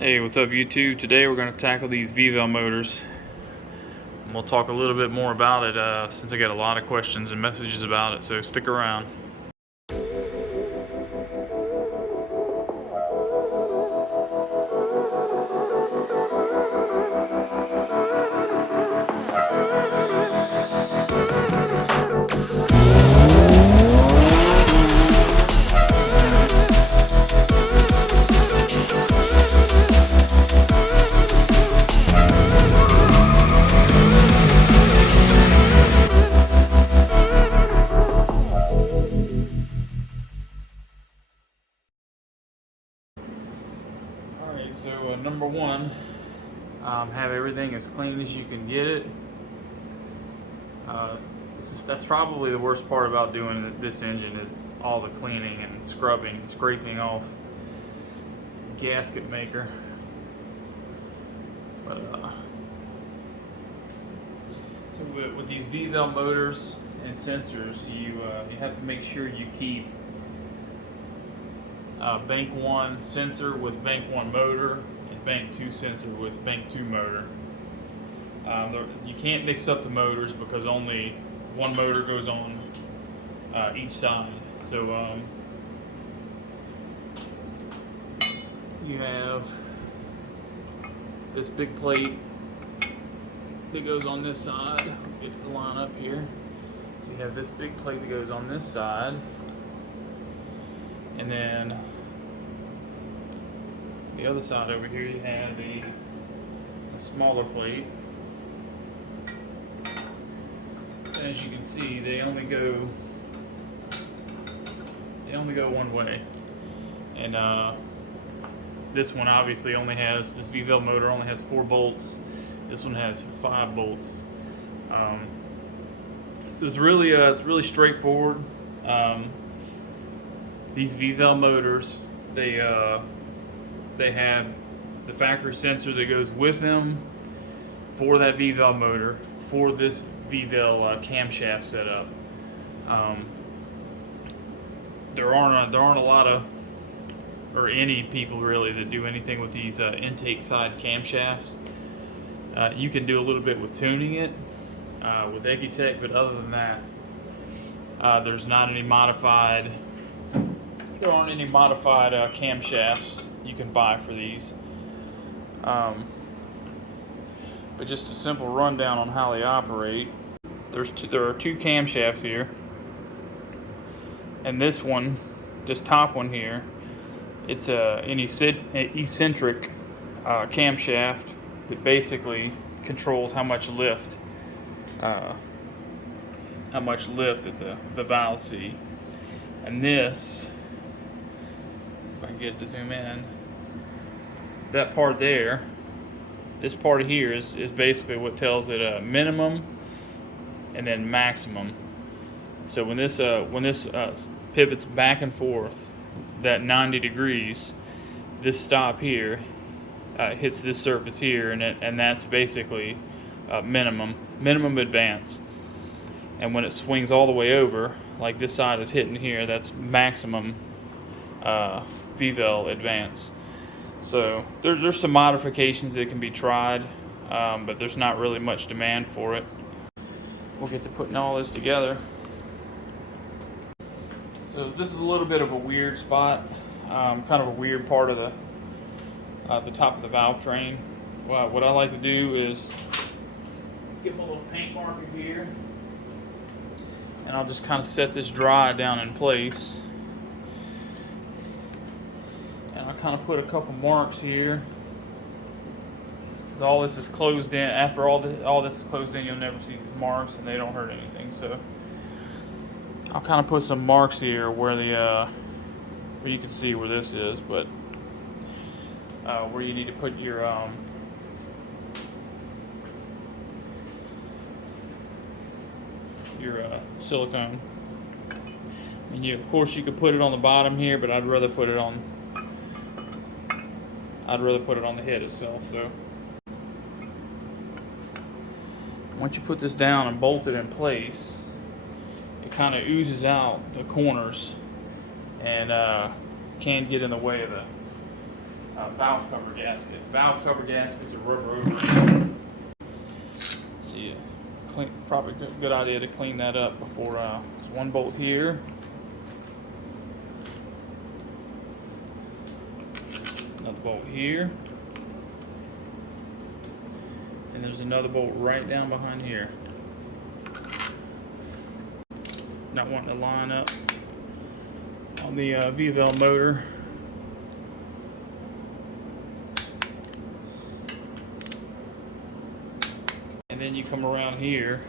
Hey, what's up YouTube? Today we're going to tackle these VVEL motors. And we'll talk a little bit more about it since I got a lot of questions and messages about it, so stick around. Alright, so number one, have everything as clean as you can get it. That's probably the worst part about doing this engine is all the cleaning and scrubbing, scraping off gasket maker. But so with these VVEL motors and sensors, you have to make sure you keep bank 1 sensor with bank 1 motor and bank 2 sensor with bank 2 motor. You can't mix up the motors because only one motor goes on each side. So you have this big plate that goes on this side. Get the line up here. So you have this big plate that goes on this side, and then the other side over here you have a smaller plate. As you can see, they only go one way, and this one obviously only has, this VVEL motor only has 4 bolts. This one has 5 bolts. So it's really straightforward. These VVEL motors, they have the factory sensor that goes with them for that VVEL motor for this VVEL camshaft setup. There aren't a lot of, or any people really, that do anything with these intake side camshafts. You can do a little bit with tuning it with Ecutech, but other than that, there aren't any modified camshafts you can buy for these. But just a simple rundown on how they operate. There are 2 camshafts here, and this one, this top one here, it's an eccentric camshaft that basically controls how much lift at the valve seat. And this, if I can get it to zoom in, that part there, this part here is basically what tells it a minimum and then maximum. So when this pivots back and forth that 90 degrees, this stop here hits this surface here, and that's basically minimum advance. And when it swings all the way over, like this side is hitting here, that's maximum VVEL advance. So there's some modifications that can be tried, but there's not really much demand for it. We'll get to putting all this together. So this is a little bit of a weird spot, kind of a weird part of the top of the valve train. Well, what I like to do is get my little paint marker here, and I'll just kind of set this dry down in place. And I'll kind of put a couple marks here. Because all this is closed in. After all this is closed in, you'll never see these marks, and they don't hurt anything. So I'll kind of put some marks here where where you can see where this is, but where you need to put your silicone. And of course you could put it on the bottom here, but I'd rather put it on the head itself. So once you put this down and bolt it in place, it kind of oozes out the corners and can get in the way of valve cover gasket. Valve cover gaskets are rubber over. So yeah, probably good idea to clean that up before. There's one bolt here. Another bolt here. And there's another bolt right down behind here. Not wanting to line up on the VVEL motor. And then you come around here,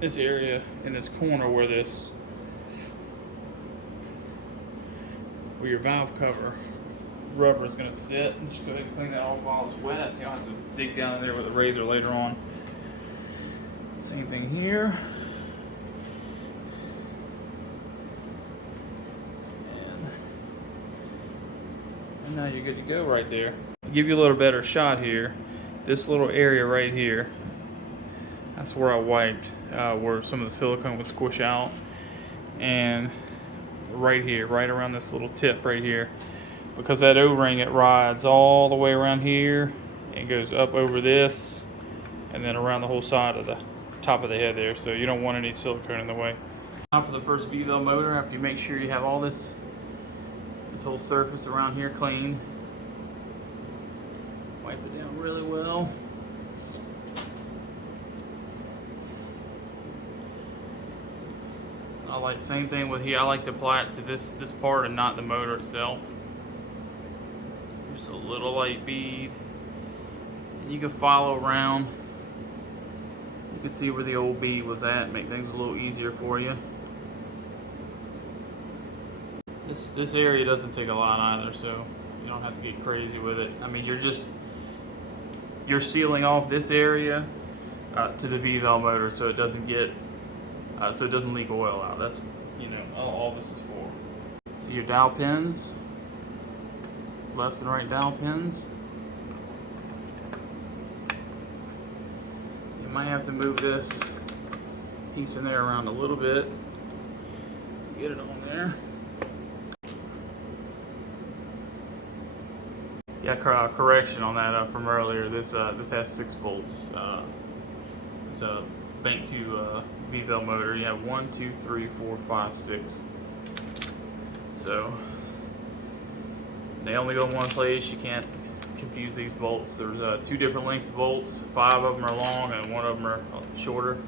this area in this corner where your valve cover rubber is going to sit. And just go ahead and clean that off while it's wet, so you don't have to dig down in there with a razor later on. Same thing here. And now you're good to go right there. I'll give you a little better shot here. This little area right here, that's where I wiped, where some of the silicone would squish out. And right here, right around this little tip right here, because that O-ring, it rides all the way around here and goes up over this and then around the whole side of the top of the head there, so you don't want any silicone in the way. Now for the first VVEL motor, after you make sure you have all this whole surface around here clean, wipe it down really well. Same thing with here, I like to apply it to this part and not the motor itself. Just a little light bead. And you can follow around. You can see where the old bead was at, make things a little easier for you. This area doesn't take a lot either, so you don't have to get crazy with it. I mean, you're sealing off this area to the VVEL motor, so it doesn't get so it doesn't leak oil out. That's, you know, all this is for. So your dowel pins, left and right dowel pins. You might have to move this piece in there around a little bit. Get it on there. Yeah, correction on that from earlier. This has 6 bolts. It's a bank to VVEL motor. You have 1, 2, 3, 4, 5, 6. So they only go in one place. You can't confuse these bolts. There's 2 different lengths of bolts. 5 of them are long and 1 of them are shorter.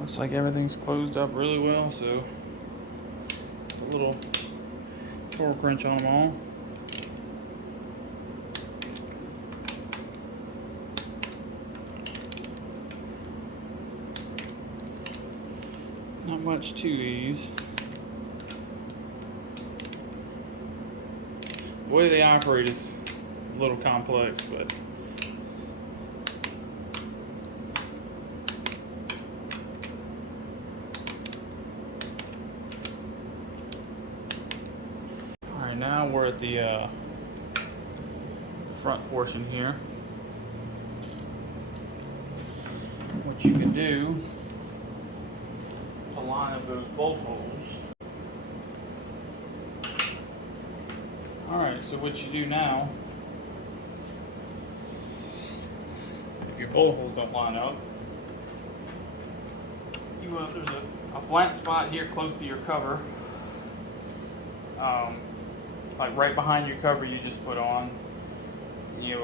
Looks like everything's closed up really well. So a little torque wrench on them all. Not much to these. The way they operate is a little complex, but alright, now we're at the front portion here. What you can do to line up those bolt holes. Alright, so what you do now, if your bolt holes don't line up, there's a flat spot here close to your cover, like right behind your cover you just put on. You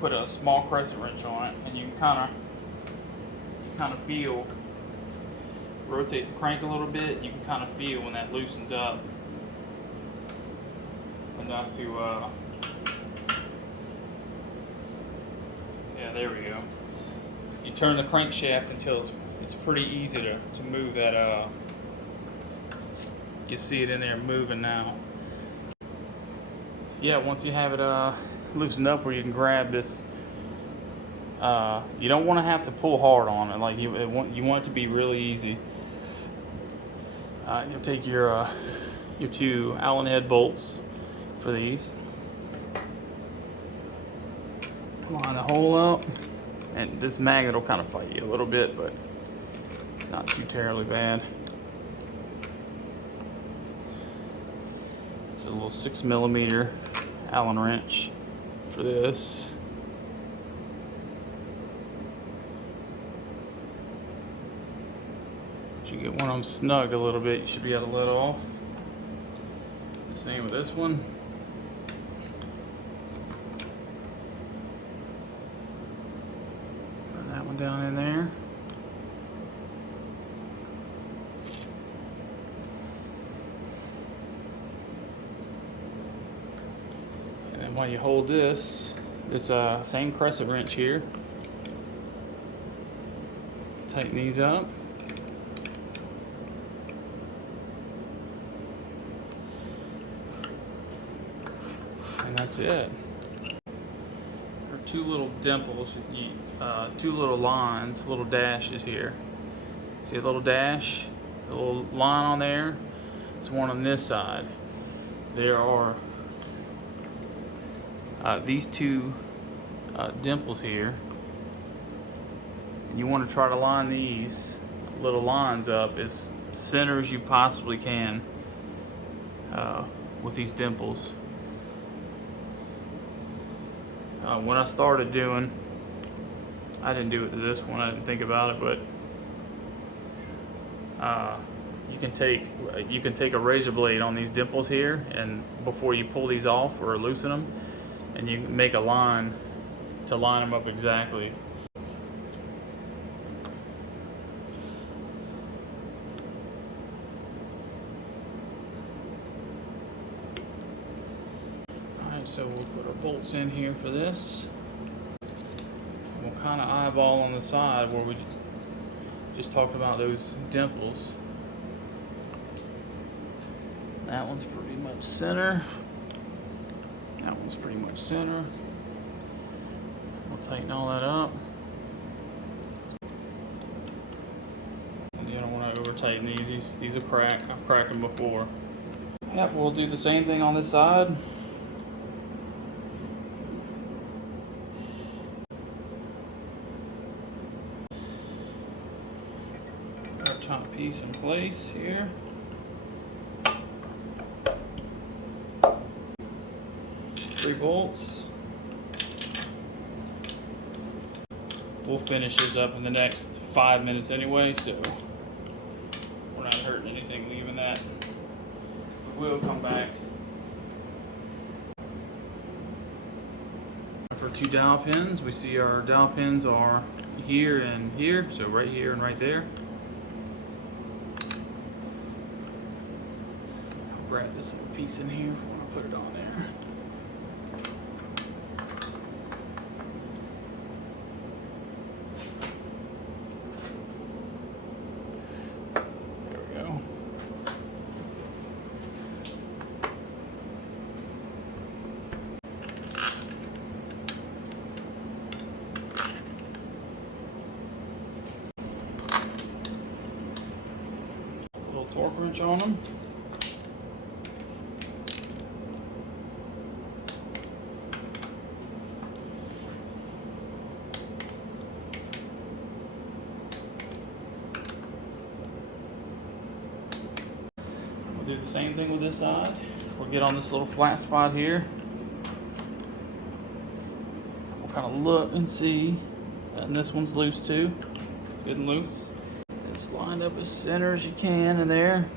put a small crescent wrench on it, and you kind of feel, rotate the crank a little bit. You can kind of feel when that loosens up enough to yeah, there we go. You turn the crankshaft until it's pretty easy to move that. You see it in there moving now. So yeah, once you have it loosened up where you can grab this, you don't want to have to pull hard on it. Like you want it to be really easy. You'll take your 2 Allen head bolts for these, line the hole up, and this magnet will kind of fight you a little bit, but it's not too terribly bad. It's a little 6mm Allen wrench for this. If you get one of them snug a little bit, you should be able to let off. The same with this one. Put that one down in there. And then while you hold this same crescent wrench here, tighten these up. And that's it. There are two little dimples, two little lines, little dashes here. See a little dash, a little line on there? It's one on this side. There are these two dimples here. You want to try to line these little lines up as center as you possibly can with these dimples. When I started doing, I didn't do it to this one, I didn't think about it, but you can take a razor blade on these dimples here, and before you pull these off or loosen them, and you can make a line to line them up exactly. So we'll put our bolts in here for this. We'll kind of eyeball on the side where we just talked about those dimples. That one's pretty much center. That one's pretty much center. We'll tighten all that up. You don't want to over tighten these. These will crack. I've cracked them before. Yep, we'll do the same thing on this side. Top piece in place here. Three bolts. We'll finish this up in the next 5 minutes anyway, so we're not hurting anything leaving that. We'll come back. For two dowel pins, we see our dowel pins are here and here, so right here and right there. Grab this little piece in here before I put it on there. There we go. A little torque wrench on them. Do the same thing with this side. We'll get on this little flat spot here. We'll kind of look and see. And this one's loose too. Good and loose. Just lined up as center as you can in there.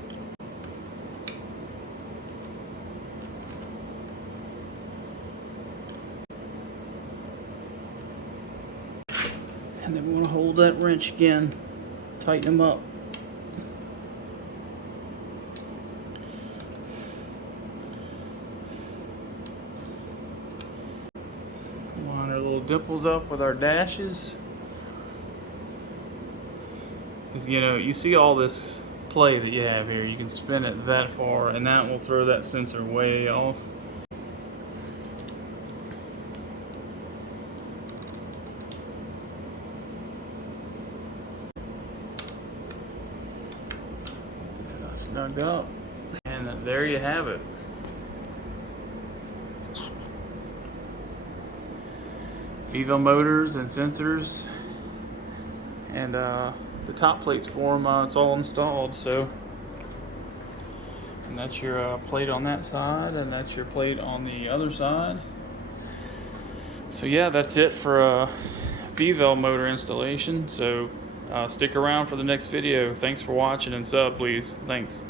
And then we want to hold that wrench again. Tighten them up. Dimples up with our dashes. You know, you see all this play that you have here. You can spin it that far, and that will throw that sensor way off. Snugged up, and there you have it. VVEL motors and sensors, and the top plates for them, it's all installed. So And that's your plate on that side, and that's your plate on the other side. So yeah, that's it for a VVEL motor installation. So stick around for the next video. Thanks for watching, and sub please. Thanks.